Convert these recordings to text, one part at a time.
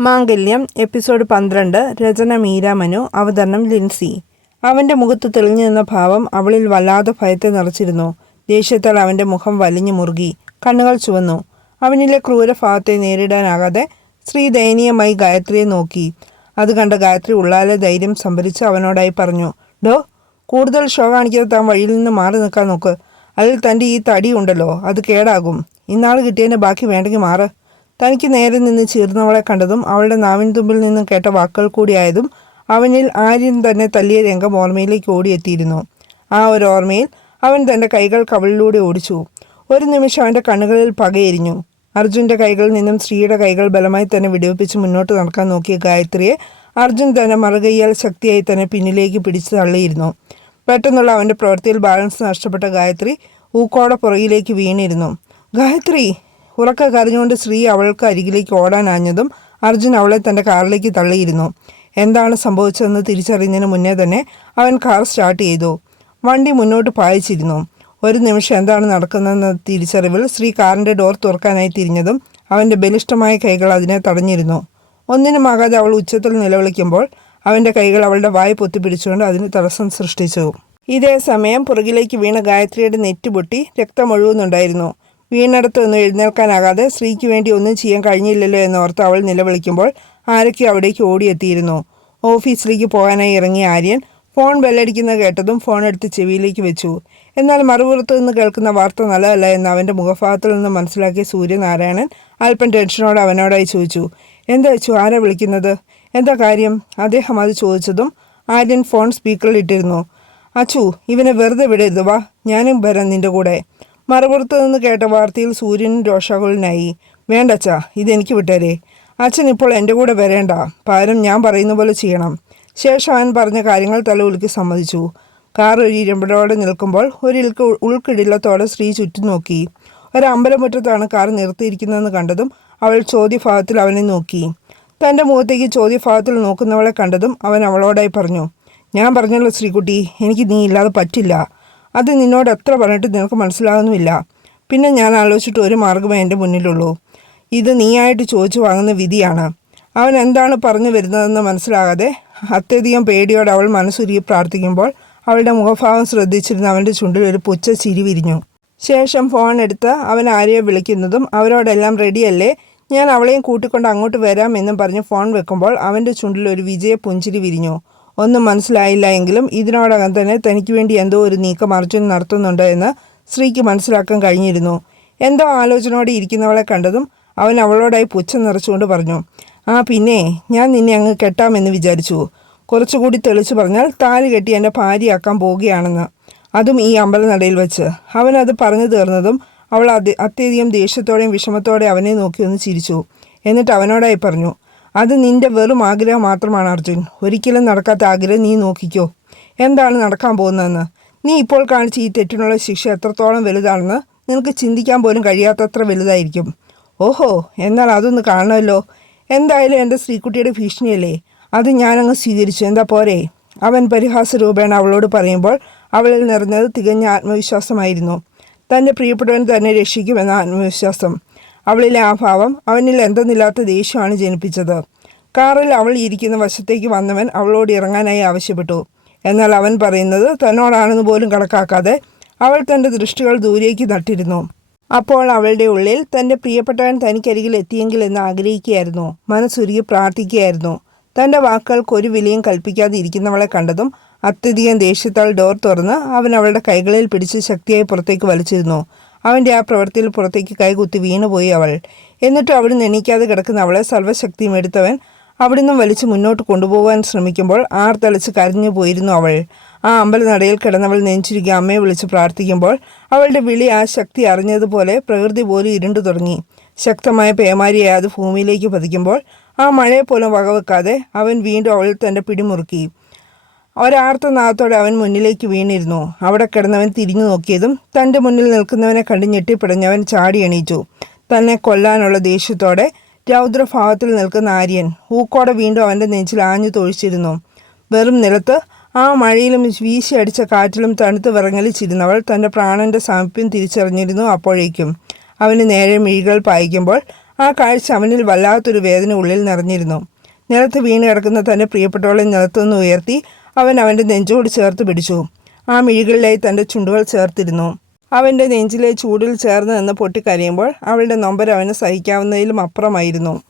മാംഗല്യം episode പന്ത്രണ്ട് രചന മീരാമനു അവതരണം ലിൻസി. അവന്റെ മുഖത്ത് തെളിഞ്ഞു നിന്ന ഭാവം അവളിൽ വല്ലാതെ ഭയത്തെ നിറച്ചിരുന്നു. ദേഷ്യത്താൽ അവന്റെ മുഖം വലിഞ്ഞു മുറുകി. കണ്ണുകൾ ചുവന്നു. അവനിലെ ക്രൂരഭാവത്തെ നേരിടാനാകാതെ സ്ത്രീ ദയനീയമായി ഗായത്രിയെ നോക്കി. അത് കണ്ട ഗായത്രി ഉള്ളാലെ ധൈര്യം സംഭരിച്ച് അവനോടായി പറഞ്ഞു ഡോ കൂടുതൽ ഷോ കാണിക്കാതെ താൻ വഴിയിൽ നിന്ന് മാറി നിൽക്കാൻ നോക്ക്. അതിൽ തന്റെ ഈ തടി ഉണ്ടല്ലോ അത് കേടാകും. ഇന്നാൾ കിട്ടിയതിന്റെ ബാക്കി വേണ്ടെങ്കിൽ മാറ്. തനിക്ക് നേരെ നിന്ന് ചീർന്നവളെ കണ്ടതും അവളുടെ നാവിൻ തുമ്പിൽ നിന്നും കേട്ട വാക്കുകൾ കൂടിയായതും അവനിൽ ആര്യൻ തന്നെ തല്ലിയ രംഗം ഓർമ്മയിലേക്ക് ഓടിയെത്തിയിരുന്നു. ആ ഒരു ഓർമ്മയിൽ അവൻ തന്റെ കൈകൾ കവളിലൂടെ ഓടിച്ചു. ഒരു നിമിഷം അവന്റെ കണ്ണുകളിൽ പകയെരിഞ്ഞു അർജുന്റെ കൈകളിൽ നിന്നും സ്ത്രീയുടെ കൈകൾ ബലമായി തന്നെ വിടിവെപ്പിച്ച് മുന്നോട്ട് നടക്കാൻ നോക്കിയ ഗായത്രിയെ അർജുൻ തന്നെ മറുകൈയാൽ ശക്തിയായി തന്നെ പിന്നിലേക്ക് പിടിച്ചു തള്ളിയിരുന്നു. പെട്ടെന്നുള്ള അവന്റെ പ്രവൃത്തിയിൽ ബാലൻസ് നഷ്ടപ്പെട്ട ഗായത്രി ഊക്കോടെ പുറകിലേക്ക് വീണിരുന്നു. ഗായത്രി! ഉറക്ക കരഞ്ഞുകൊണ്ട് സ്ത്രീ അവൾക്ക് അരികിലേക്ക് ഓടാനാഞ്ഞതും അർജുൻ അവളെ തന്റെ കാറിലേക്ക് തള്ളിയിരുന്നു. എന്താണ് സംഭവിച്ചതെന്ന് തിരിച്ചറിയുന്നതിന് മുന്നേ തന്നെ അവൻ കാർ സ്റ്റാർട്ട് ചെയ്തു. വണ്ടി മുന്നോട്ട് പായിച്ചിരുന്നു. ഒരു നിമിഷം എന്താണ് നടക്കുന്നതെന്ന തിരിച്ചറിവിൽ സ്ത്രീ കാറിന്റെ ഡോർ തുറക്കാനായി തിരിഞ്ഞതും അവന്റെ ബലിഷ്ടമായ കൈകൾ അതിനെ തടഞ്ഞിരുന്നു. ഒന്നിനുമാകാതെ അവൾ ഉച്ചത്തിൽ നിലവിളിക്കുമ്പോൾ അവന്റെ കൈകൾ അവളുടെ വായ പൊത്തിപ്പിടിച്ചുകൊണ്ട് അതിന് തടസ്സം സൃഷ്ടിച്ചു. ഇതേ സമയം പുറകിലേക്ക് വീണ ഗായത്രിയുടെ നെറ്റ് പൊട്ടി രക്തം ഒഴുകുന്നുണ്ടായിരുന്നു. വീണിടത്ത് ഒന്നും എഴുന്നേൽക്കാനാകാതെ സ്ത്രീക്ക് വേണ്ടി ഒന്നും ചെയ്യാൻ കഴിഞ്ഞില്ലല്ലോ എന്നോർത്ത് അവൾ നിലവിളിക്കുമ്പോൾ ആരൊക്കെ അവിടേക്ക് ഓടിയെത്തിയിരുന്നു. ഓഫീസിലേക്ക് പോകാനായി ഇറങ്ങിയ ആര്യൻ ഫോൺ ബെല്ലടിക്കുന്നത് കേട്ടതും ഫോൺ എടുത്ത് ചെവിയിലേക്ക് വെച്ചു. എന്നാൽ മറുപുറത്തു നിന്ന് കേൾക്കുന്ന വാർത്ത നല്ലതല്ല എന്ന് അവന്റെ മുഖഭാഗത്തിൽ നിന്ന് മനസ്സിലാക്കിയ സൂര്യനാരായണൻ അല്പം ടെൻഷനോടെ അവനോടായി ചോദിച്ചു എന്താ വെച്ചു ആരാ വിളിക്കുന്നത്? എന്താ കാര്യം? അദ്ദേഹം അത് ചോദിച്ചതും ആര്യൻ ഫോൺ സ്പീക്കറിൽ ഇട്ടിരുന്നു അച്ചു ഇവനെ വെറുതെ വിടരുത് വാ ഞാനും വരാം നിന്റെ കൂടെ. മറുപുറത്ത് നിന്ന് കേട്ട വാർത്തയിൽ സൂര്യൻ രോഷാകുലനായി. വേണ്ടച്ചാ ഇതെനിക്ക് വിട്ടേരെ. അച്ഛൻ ഇപ്പോൾ എന്റെ കൂടെ വരേണ്ട. പകരം ഞാൻ പറയുന്ന പോലെ ചെയ്യണം. ശേഷം അവൻ പറഞ്ഞ കാര്യങ്ങൾ തലകുലുക്കി സമ്മതിച്ചു. കാർ ഒരു ഇരുമ്പടോടെ നിൽക്കുമ്പോൾ ഒരു ഇൽക്ക് ഉൾക്കിടിലത്തോടെ സ്ത്രീ ചുറ്റും നോക്കി. ഒരമ്പലമുറ്റത്താണ് കാർ നിർത്തിയിരിക്കുന്നതെന്ന് കണ്ടതും അവൾ ചോദ്യഭാഗത്തിൽ അവനെ നോക്കി. തന്റെ മുഖത്തേക്ക് ചോദ്യഭാഗത്തിൽ നോക്കുന്നവളെ കണ്ടതും അവൻ അവളോടായി പറഞ്ഞു ഞാൻ പറഞ്ഞല്ലോ ശ്രീകുട്ടി എനിക്ക് നീ ഇല്ലാതെ പറ്റില്ല. അത് നിന്നോട് എത്ര പറഞ്ഞിട്ട് നിനക്ക് മനസ്സിലാകുന്നുമില്ല പിന്നെ ഞാൻ ആലോചിച്ചിട്ട് ഒരു മാർഗമേ എന്റെ മുന്നിലുള്ളൂ. ഇത് നീയായിട്ട് ചോദിച്ചു വാങ്ങുന്ന വിധിയാണ്. അവൻ എന്താണ് പറഞ്ഞു വരുന്നതെന്ന് മനസ്സിലാകാതെ അത്യധികം പേടിയോടെ അവൾ മനസ്സുരുകി പ്രാർത്ഥിക്കുമ്പോൾ അവളുടെ മുഖഭാവം ശ്രദ്ധിച്ചിരുന്ന അവന്റെ ചുണ്ടിൽ ഒരു പുച്ച ചിരി വിരിഞ്ഞു. ശേഷം ഫോൺ എടുത്ത് അവൻ ആരെയോ വിളിക്കുന്നതും അവരോടെല്ലാം റെഡിയല്ലേ ഞാൻ അവളെയും കൂട്ടിക്കൊണ്ട് അങ്ങോട്ട് വരാം എന്നും പറഞ്ഞ് ഫോൺ വെക്കുമ്പോൾ അവന്റെ ചുണ്ടിൽ ഒരു വിജയ പുഞ്ചിരി വിരിഞ്ഞു. ഒന്നും മനസ്സിലായില്ല എങ്കിലും ഇതിനോടകം തന്നെ തനിക്ക് വേണ്ടി എന്തോ ഒരു നീക്കം അർജുൻ നടത്തുന്നുണ്ട് എന്ന് സ്ത്രീക്ക് മനസ്സിലാക്കാൻ കഴിഞ്ഞിരുന്നു. എന്തോ ആലോചനയോടെ ഇരിക്കുന്നവളെ കണ്ടതും അവൻ അവളോടായി പുച്ഛം നിറച്ചുകൊണ്ട് പറഞ്ഞു ആ പിന്നെ ഞാൻ നിന്നെ അങ്ങ് കെട്ടാമെന്ന് വിചാരിച്ചു. കുറച്ചുകൂടി തെളിച്ചു പറഞ്ഞാൽ താലി കെട്ടി എന്റെ ഭാര്യയാക്കാൻ പോവുകയാണെന്ന്. അതും ഈ അമ്പലനടയിൽ വെച്ച്. അവൻ അത് പറഞ്ഞു തീർന്നതും അവൾ അതി അത്യധികം ദേഷ്യത്തോടെയും വിഷമത്തോടെ അവനെ നോക്കി ഒന്ന് ചിരിച്ചു. എന്നിട്ട് അവനോടായി പറഞ്ഞു അത് നിന്റെ വെറും ആഗ്രഹം മാത്രമാണ് അർജുൻ. ഒരിക്കലും നടക്കാത്ത ആഗ്രഹം നീ നോക്കിക്കോ. എന്താണ് നടക്കാൻ പോകുന്നതെന്ന്? നീ ഇപ്പോൾ കാണിച്ച ഈ തെറ്റിനുള്ള ശിക്ഷ എത്രത്തോളം വലുതാണെന്ന് നിനക്ക് ചിന്തിക്കാൻ പോലും കഴിയാത്തത്ര വലുതായിരിക്കും. ഓഹോ എന്നാൽ അതൊന്ന് കാണണമല്ലോ. എന്തായാലും എന്റെ ശ്രീകുട്ടിയുടെ ഭീഷണിയല്ലേ? അത് ഞാനങ്ങ് സ്വീകരിച്ചു. എന്താ പോരെ? അവൻ പരിഹാസ രൂപേണ അവളോട് പറയുമ്പോൾ അവളിൽ നിറഞ്ഞത് തികഞ്ഞ ആത്മവിശ്വാസമായിരുന്നു. തന്റെ പ്രിയപ്പെട്ടവൻ തന്നെ രക്ഷിക്കുമെന്ന ആത്മവിശ്വാസം. അവളിലെ ആ ഭാവം അവനിൽ എന്തെന്നില്ലാത്ത ദേഷ്യമാണ് ജനിപ്പിച്ചത്. കാറിൽ അവൾ ഇരിക്കുന്ന വശത്തേക്ക് വന്നവൻ അവളോട് ഇറങ്ങാനായി ആവശ്യപ്പെട്ടു. എന്നാൽ അവൻ പറയുന്നത് തന്നോടാണെന്ന് പോലും കണക്കാക്കാതെ അവൾ തന്റെ ദൃഷ്ടികൾ ദൂരേക്ക് നട്ടിരുന്നു അപ്പോൾ അവളുടെ ഉള്ളിൽ തന്റെ പ്രിയപ്പെട്ടവൻ തനിക്കരികിൽ എത്തിയെങ്കിൽ എന്ന് ആഗ്രഹിക്കുകയായിരുന്നു. മനസ്സുരുകി പ്രാർത്ഥിക്കുകയായിരുന്നു. തന്റെ വാക്കുകൾക്ക് ഒരു വിലയും കൽപ്പിക്കാതെ ഇരിക്കുന്നവളെ കണ്ടതും അത്യധികം ദേഷ്യത്താൽ ഡോർ തുറന്ന് അവൻ അവളുടെ കൈകളിൽ പിടിച്ച് ശക്തിയായി പുറത്തേക്ക് വലിച്ചിരുന്നു. അവന്റെ ആ പ്രവൃത്തിയിൽ പുറത്തേക്ക് കൈകുത്തി വീണുപോയി അവൾ. എന്നിട്ട് അവിടുന്ന് എണീക്കാതെ കിടക്കുന്ന അവളെ സർവശക്തിയും എടുത്തവൻ അവിടുന്ന് വലിച്ചു മുന്നോട്ട് കൊണ്ടുപോകാൻ ശ്രമിക്കുമ്പോൾ ആർ തളിച്ച് കരഞ്ഞു പോയിരുന്നു അവൾ. ആ അമ്പലനടയിൽ കിടന്നവൾ നെഞ്ചിരിക്കുക അമ്മയെ വിളിച്ച് പ്രാർത്ഥിക്കുമ്പോൾ അവളുടെ വിളി ആ ശക്തി അറിഞ്ഞതുപോലെ പ്രകൃതി പോലും ഇരുണ്ടു തുടങ്ങി. ശക്തമായ പേമാരിയായി അത് ഭൂമിയിലേക്ക് പതിക്കുമ്പോൾ ആ മഴയെ പോലും വകവെക്കാതെ അവൻ വീണ്ടും അവൾ തന്റെ പിടിമുറുക്കി. ഒരാർത്തനാഥത്തോടെ അവൻ മുന്നിലേക്ക് വീണിരുന്നു. അവിടെ കിടന്നവൻ തിരിഞ്ഞു നോക്കിയതും തന്റെ മുന്നിൽ നിൽക്കുന്നവനെ കണ്ട് ഞെട്ടിപ്പിടഞ്ഞവൻ ചാടി എണീച്ചു തന്നെ കൊല്ലാനുള്ള ദേഷ്യത്തോടെ രൗദ്രഭാവത്തിൽ നിൽക്കുന്ന ആര്യൻ ഊക്കോടെ വീണ്ടും അവന്റെ നെഞ്ചിൽ ആഞ്ഞു തൊഴിച്ചിരുന്നു. വെറും നിലത്ത് ആ മഴയിലും വീശി അടിച്ച കാറ്റിലും തണുത്ത് വിറങ്ങലിച്ചിരുന്നവൾ തന്റെ പ്രാണന്റെ സാമീപ്യം തിരിച്ചറിഞ്ഞിരുന്നു അപ്പോഴേക്കും. അവന് നേരെ മിഴികൾ പായിക്കുമ്പോൾ ആ കാഴ്ച അവനിൽ വല്ലാത്തൊരു വേദന ഉള്ളിൽ നിറഞ്ഞിരുന്നു. നിലത്ത് വീണ് കിടക്കുന്ന തന്റെ പ്രിയപ്പെട്ടവളെ നിലത്തുനിന്ന് ഉയർത്തി അവൻ അവന്റെ നെഞ്ചോട് ചേർത്ത് പിടിച്ചു. ആ മിഴികളിലായി തന്റെ ചുണ്ടുകൾ ചേർത്തിരുന്നു. അവന്റെ നെഞ്ചിലെ ചൂടിൽ ചേർന്ന് നിന്ന് പൊട്ടിക്കരയുമ്പോൾ അവളുടെ നൊമ്പരം അവന് സഹിക്കാവുന്നതിലും അപ്പുറമായിരുന്നു.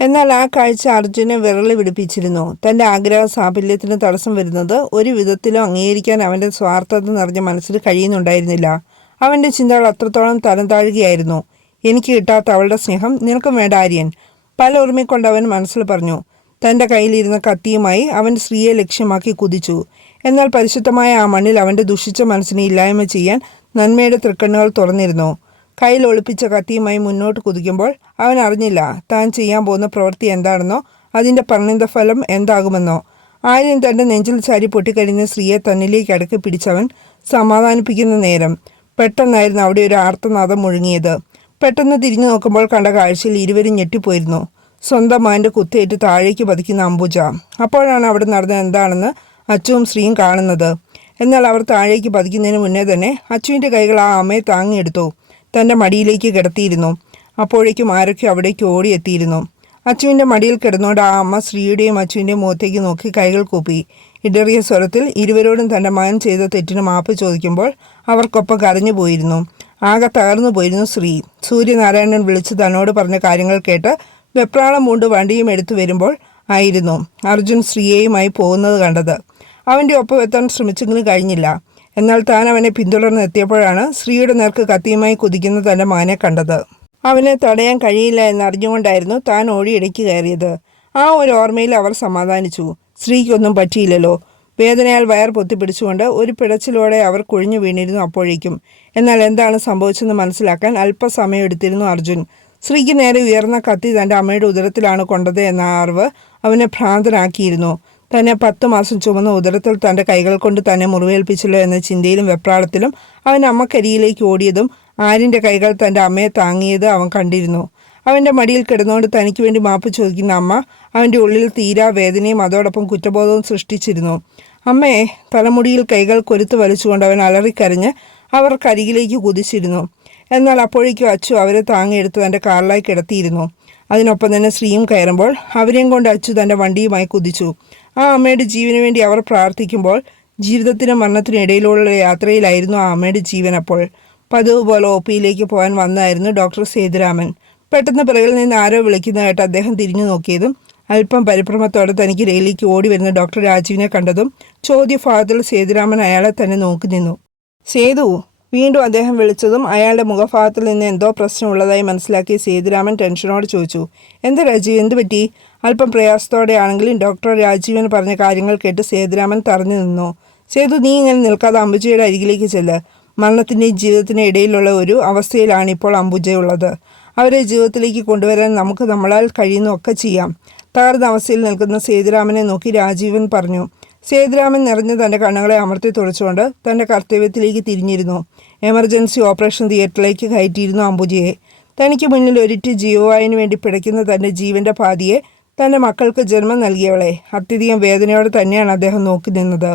എന്നാൽ ആ കാഴ്ച അർജുനെ വിരളി പിടിപ്പിച്ചിരുന്നു. തന്റെ ആഗ്രഹ സാഫല്യത്തിന് തടസ്സം വരുന്നത് ഒരു വിധത്തിലും അംഗീകരിക്കാൻ അവന്റെ സ്വാർത്ഥത നിറഞ്ഞ മനസ്സിൽ കഴിയുന്നുണ്ടായിരുന്നില്ല. അവന്റെ ചിന്തകൾ അത്രത്തോളം തരം താഴുകയായിരുന്നു എനിക്ക് കിട്ടാത്ത അവളുടെ സ്നേഹം നിനക്കും വേണ്ട ആര്യൻ. പല ഉറുമിക്കൊണ്ട് അവൻ മനസ്സിൽ പറഞ്ഞു തന്റെ കയ്യിലിരുന്ന കത്തിയുമായി അവൻ സ്ത്രീയെ ലക്ഷ്യമാക്കി കുതിച്ചു. എന്നാൽ പരിശുദ്ധമായ ആ മണ്ണിൽ അവന്റെ ദുഷിച്ച മനസ്സിനെ ഇല്ലായ്മ ചെയ്യാൻ നന്മയുടെ തൃക്കണ്ണുകൾ തുറന്നിരുന്നു. കയ്യിൽ ഒളിപ്പിച്ച കത്തിയുമായി മുന്നോട്ട് കുതിക്കുമ്പോൾ അവൻ അറിഞ്ഞില്ല താൻ ചെയ്യാൻ പോകുന്ന പ്രവൃത്തി എന്താണെന്നോ അതിന്റെ പരിണിതഫലം എന്താകുമെന്നോ. ആര്യൻ തന്റെ നെഞ്ചിൽ ചാരി പൊട്ടിക്കഴിഞ്ഞ സ്ത്രീയെ തന്നിലേക്ക് അടക്കി പിടിച്ചവൻ സമാധാനിപ്പിക്കുന്ന നേരം. പെട്ടെന്നായിരുന്നു അവിടെ ഒരു ആർത്തനാദം മുഴുങ്ങിയത്. പെട്ടെന്ന് തിരിഞ്ഞു നോക്കുമ്പോൾ കണ്ട കാഴ്ചയിൽ ഇരുവരും ഞെട്ടിപ്പോയിരുന്നു. സ്വന്തം മകന്റെ കുത്തേറ്റ് താഴേക്ക് പതിക്കുന്ന അംബുജ. അപ്പോഴാണ് അവിടെ നടന്ന എന്താണെന്ന് അച്ചുവും ശ്രീയും കാണുന്നത്. എന്നാൽ അവർ താഴേക്ക് പതിക്കുന്നതിന് മുന്നേ തന്നെ അച്ചുവിന്റെ കൈകൾ ആ അമ്മയെ താങ്ങിയെടുത്തു. തന്റെ മടിയിലേക്ക് കിടത്തിയിരുന്നു. അപ്പോഴേക്കും ആരൊക്കെ അവിടേക്ക് ഓടിയെത്തിയിരുന്നു. അച്ചുവിന്റെ മടിയിൽ കിടന്നുകൊണ്ട് ആ അമ്മ ശ്രീയുടെയും അച്ചുവിന്റെയും മുഖത്തേക്ക് നോക്കി കൈകൾ കൂപ്പി. ഇടറിയ സ്വരത്തിൽ ഇരുവരോടും തന്റെ മകൻ ചെയ്ത തെറ്റിന് മാപ്പ് ചോദിക്കുമ്പോൾ അവർക്കൊപ്പം കരഞ്ഞു പോയിരുന്നു. ആകെ തകർന്നു പോയിരുന്നു ശ്രീ സൂര്യനാരായണൻ വിളിച്ച് തന്നോട് പറഞ്ഞ കാര്യങ്ങൾ കേട്ട് വെപ്രാളം മൂണ്ട് വണ്ടിയും എടുത്തു വരുമ്പോൾ ആയിരുന്നു അർജുൻ ശ്രീയയുമായി പോകുന്നത് കണ്ടത്. അവന്റെ ഒപ്പം എത്താൻ ശ്രമിച്ചെങ്കിലും കഴിഞ്ഞില്ല. എന്നാൽ താൻ അവനെ പിന്തുടർന്ന് എത്തിയപ്പോഴാണ് ശ്രീയുടെ നേർക്ക് കത്തിയുമായി കുതിക്കുന്ന തന്റെ മകനെ കണ്ടത്. അവനെ തടയാൻ കഴിയില്ല എന്നറിഞ്ഞുകൊണ്ടായിരുന്നു താൻ ഓടിയിടയ്ക്ക് കയറിയത്. ആ ഒരു ഓർമ്മയിൽ അവർ സമാധാനിച്ചു. സ്ത്രീക്കൊന്നും പറ്റിയില്ലല്ലോ. വേദനയാൽ വയർ പൊത്തിപ്പിടിച്ചുകൊണ്ട് ഒരു പിടച്ചിലോടെ അവർ കുഴിഞ്ഞു വീണിരുന്നു അപ്പോഴേക്കും. എന്നാൽ എന്താണ് സംഭവിച്ചെന്ന് മനസ്സിലാക്കാൻ അല്പസമയം എടുത്തിരുന്നു അർജുൻ. സ്ത്രീക്ക് നേരെ ഉയർന്ന കത്തി തന്റെ അമ്മയുടെ ഉദരത്തിലാണ് കൊണ്ടത് എന്ന അറിവ് അവനെ ഭ്രാന്തനാക്കിയിരുന്നു. തന്നെ പത്ത് മാസം ചുമന്ന ഉദരത്തിൽ തന്റെ കൈകൾ കൊണ്ട് തന്നെ മുറിവേൽപ്പിച്ചല്ലോ എന്ന ചിന്തയിലും വെപ്രാളത്തിലും അവൻ അമ്മക്കരിയിലേക്ക് ഓടിയതും ആര്യന്റെ കൈകൾ തന്റെ അമ്മയെ താങ്ങിയത് അവൻ കണ്ടിരുന്നു. അവന്റെ മടിയിൽ കിടന്നുകൊണ്ട് തനിക്ക് വേണ്ടി മാപ്പ് ചോദിക്കുന്ന അമ്മ അവന്റെ ഉള്ളിൽ തീരാ വേദനയും അതോടൊപ്പം കുറ്റബോധവും സൃഷ്ടിച്ചിരുന്നു. അമ്മയെ തലമുടിയിൽ കൈകൾ കൊരുത്ത് വലിച്ചുകൊണ്ട് അവൻ അലറിക്കരഞ്ഞ് അവർ കരികിലേക്ക് കുതിച്ചിരുന്നു. എന്നാൽ അപ്പോഴേക്കും അച്ചു അവരെ താങ്ങിയെടുത്ത് തന്റെ കാറിലായി കിടത്തിയിരുന്നു. അതിനൊപ്പം തന്നെ ശ്രീയും കയറുമ്പോൾ അവരെയും കൊണ്ട് അച്ചു തന്റെ വണ്ടിയുമായി കുതിച്ചു. ആ അമ്മയുടെ ജീവന് വേണ്ടി അവർ പ്രാർത്ഥിക്കുമ്പോൾ ജീവിതത്തിനും മരണത്തിനും ഇടയിലുള്ള യാത്രയിലായിരുന്നു ആ അമ്മയുടെ ജീവൻ അപ്പോൾ. പതിവ് പോലെ ഒ പിയിലേക്ക് പോകാൻ വന്നായിരുന്നു ഡോക്ടർ സേതുരാമൻ. പെട്ടെന്ന് പിറകിൽ നിന്ന് ആരോ വിളിക്കുന്നതായിട്ട് അദ്ദേഹം തിരിഞ്ഞു നോക്കിയതും അല്പം പരിഭ്രമത്തോടെ തനിക്ക് രയിലേക്ക് ഓടി വരുന്ന ഡോക്ടർ രാജീവിനെ കണ്ടതും ചോദ്യഭാഗത്തിൽ സേതുരാമൻ അയാളെ തന്നെ നോക്കി നിന്നു. സേതു വീണ്ടും അദ്ദേഹം വിളിച്ചതും അയാളുടെ മുഖഭാഗത്തിൽ നിന്ന് എന്തോ പ്രശ്നമുള്ളതായി മനസ്സിലാക്കി സേതുരാമൻ ടെൻഷനോട് ചോദിച്ചു എന്ത് രാജീവ് എന്ത് പറ്റി? അല്പം പ്രയാസത്തോടെയാണെങ്കിലും ഡോക്ടർ രാജീവന് പറഞ്ഞ കാര്യങ്ങൾ കേട്ട് സേതുരാമൻ തറഞ്ഞു നിന്നു. സേതു നീ ഇങ്ങനെ നിൽക്കാതെ അംബുജയുടെ അരികിലേക്ക് ചെല്ല്. മരണത്തിന്റെയും ജീവിതത്തിന്റെ ഇടയിലുള്ള ഒരു അവസ്ഥയിലാണ് ഇപ്പോൾ അംബുജയുള്ളത് അവരെ ജീവിതത്തിലേക്ക് കൊണ്ടുവരാൻ നമുക്ക് നമ്മളാൽ കഴിയുന്നൊക്കെ ചെയ്യാം. തകർന്ന അവസ്ഥയിൽ നിൽക്കുന്ന സേതുരാമനെ നോക്കി രാജീവൻ പറഞ്ഞു സേതുരാമൻ നിറഞ്ഞ തന്റെ കണ്ണുകളെ അമർത്തി തുടച്ചുകൊണ്ട് തന്റെ കർത്തവ്യത്തിലേക്ക് തിരിഞ്ഞിരുന്നു. എമർജൻസി ഓപ്പറേഷൻ തിയേറ്ററിലേക്ക് കയറ്റിയിരുന്നു അംബുജയെ. തനിക്ക് മുന്നിൽ ഒരിറ്റ് ജീവവായന് വേണ്ടി പിടയ്ക്കുന്ന തന്റെ ജീവന്റെ പാതിയെ തന്റെ മക്കൾക്ക് ജന്മം നൽകിയവളെ. അത്യധികം വേദനയോടെ തന്നെയാണ് അദ്ദേഹം നോക്കി നിന്നത്.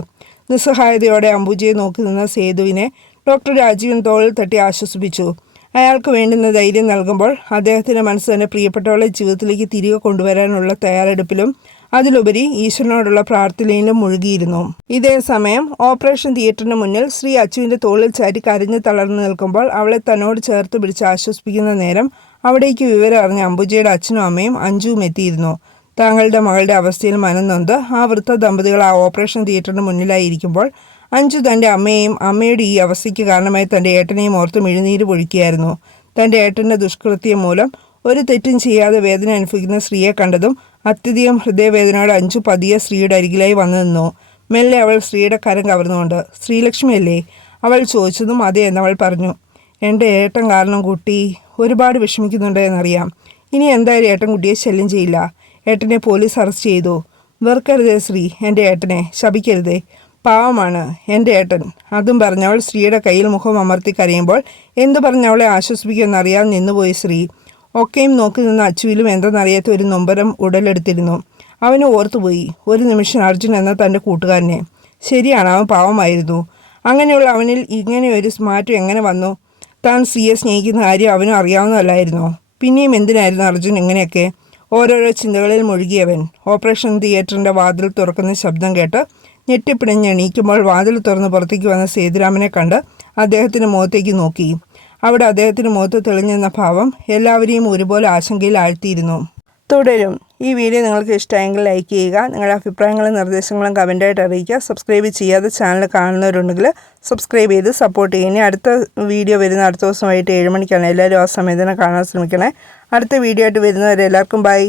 നിസ്സഹായതയോടെ അംബുജയെ നോക്കി നിന്ന സേതുവിനെ ഡോക്ടർ രാജീവൻ തോളിൽ തട്ടി ആശ്വസിപ്പിച്ചു. അയാൾക്ക് വേണ്ടുന്ന ധൈര്യം നൽകുമ്പോൾ അദ്ദേഹത്തിന്റെ മനസ്സ് തന്നെ പ്രിയപ്പെട്ടവളെ ജീവിതത്തിലേക്ക് തിരികെ കൊണ്ടുവരാനുള്ള തയ്യാറെടുപ്പിലും അതിലുപരി ഈശ്വരനോടുള്ള പ്രാർത്ഥനയിലും മുഴുകിയിരുന്നു. ഇതേ സമയം ഓപ്പറേഷൻ തിയേറ്ററിന് മുന്നിൽ ശ്രീ അച്ചുവിന്റെ തോളിൽ ചാരി കരഞ്ഞു തളർന്നു നിൽക്കുമ്പോൾ അവളെ തന്നോട് ചേർത്ത് പിടിച്ച് ആശ്വസിപ്പിക്കുന്ന നേരം അവിടേക്ക് വിവരം അറിഞ്ഞ അംബുജയുടെ അച്ഛനും അമ്മയും അഞ്ജുവും എത്തിയിരുന്നു. താങ്കളുടെ മകളുടെ അവസ്ഥയിൽ മനംനൊന്ത് ആ വൃദ്ധ ദമ്പതികൾ ആ ഓപ്പറേഷൻ തിയേറ്ററിന് മുന്നിലായിരിക്കുമ്പോൾ അഞ്ചു തന്റെ അമ്മയെയും അമ്മയുടെ ഈ അവസ്ഥയ്ക്ക് കാരണമായി തന്റെ ഏട്ടനെയും ഓർത്ത് മിഴുനീര് പൊഴിക്കുകയായിരുന്നു. തന്റെ ഏട്ടന്റെ ദുഷ്കൃത്യം മൂലം ഒരു തെറ്റും ചെയ്യാതെ വേദന അനുഭവിക്കുന്ന സ്ത്രീയെ കണ്ടതും അത്യധികം ഹൃദയവേദനയോടെ അഞ്ചു പതിയെ സ്ത്രീയുടെ അരികിലായി വന്നു നിന്നു. മെല്ലെ അവൾ സ്ത്രീയുടെ കരം കവർന്നുകൊണ്ട് ശ്രീലക്ഷ്മിയല്ലേ? അവൾ ചോദിച്ചതും അതെ എന്നവൾ പറഞ്ഞു. എന്റെ ഏട്ടൻ കാരണം കുട്ടി ഒരുപാട് വിഷമിക്കുന്നുണ്ട് എന്നറിയാം. ഇനി എന്തായാലും ഏട്ടൻ കുട്ടിയെ ശല്യം ചെയ്യില്ല. ഏട്ടനെ പോലീസ് അറസ്റ്റ് ചെയ്തു. വെറുക്കരുതേ ശ്രീ എന്റെ ഏട്ടനെ. ശപിക്കരുതേ. പാവമാണ് എന്റെ ഏട്ടൻ. അതും പറഞ്ഞവൾ സ്ത്രീയുടെ കയ്യിൽ മുഖം അമർത്തി കരയുമ്പോൾ എന്തു പറഞ്ഞവളെ ആശ്വസിപ്പിക്കുമെന്നറിയാൻ നിന്നുപോയി ശ്രീ ഒക്കെയും നോക്കി നിന്ന് അച്ചുവിലും എന്തെന്നറിയാത്ത ഒരു നൊമ്പരം ഉടലെടുത്തിരുന്നു. അവന് ഓർത്തുപോയി ഒരു നിമിഷം അർജുൻ എന്ന തന്റെ കൂട്ടുകാരനെ. ശരിയാണ് അവൻ പാവമായിരുന്നു. അങ്ങനെയുള്ള അവനിൽ ഇങ്ങനെ ഒരു മാറ്റം എങ്ങനെ വന്നു? താൻ സ്ത്രീയെ സ്നേഹിക്കുന്ന കാര്യം അവനും അറിയാവുന്നതല്ലായിരുന്നോ? പിന്നെയും എന്തിനായിരുന്നു അർജുൻ ഇങ്ങനെയൊക്കെ? ഓരോരോ ചിന്തകളിൽ മുഴുകിയവൻ. ഓപ്പറേഷൻ തിയേറ്ററിന്റെ വാതിൽ തുറക്കുന്ന ശബ്ദം കേട്ട് ഞെട്ടിപ്പിടിഞ്ഞ് എണീക്കുമ്പോൾ വാതിൽ തുറന്ന് പുറത്തേക്ക് വന്ന സേതുരാമനെ കണ്ട് അദ്ദേഹത്തിന്റെ മുഖത്തേക്ക് നോക്കി. അവിടെ അദ്ദേഹത്തിന് മുഖത്ത് തെളിഞ്ഞിരുന്ന ഭാവം എല്ലാവരെയും ഒരുപോലെ ആശങ്കയിൽ ആഴ്ത്തിയിരുന്നു. തുടരും. ഈ വീഡിയോ നിങ്ങൾക്ക് ഇഷ്ടമായെങ്കിൽ ലൈക്ക് ചെയ്യുക നിങ്ങളുടെ അഭിപ്രായങ്ങളും നിർദ്ദേശങ്ങളും കമന്റായിട്ട് അറിയിക്കുക. സബ്സ്ക്രൈബ് ചെയ്യാതെ ചാനൽ കാണുന്നവരുണ്ടെങ്കിൽ സബ്സ്ക്രൈബ് ചെയ്ത് സപ്പോർട്ട് ചെയ്യുക. ഇനി അടുത്ത വീഡിയോ വരുന്ന അടുത്ത ദിവസം വൈകിട്ട് ഏഴ് മണിക്കാണ്. എല്ലാവരും ആ സമയത്ത് തന്നെ കാണാൻ ശ്രമിക്കണേ. അടുത്ത വീഡിയോ ആയിട്ട് വരുന്നവരെ എല്ലാവർക്കും ബൈ.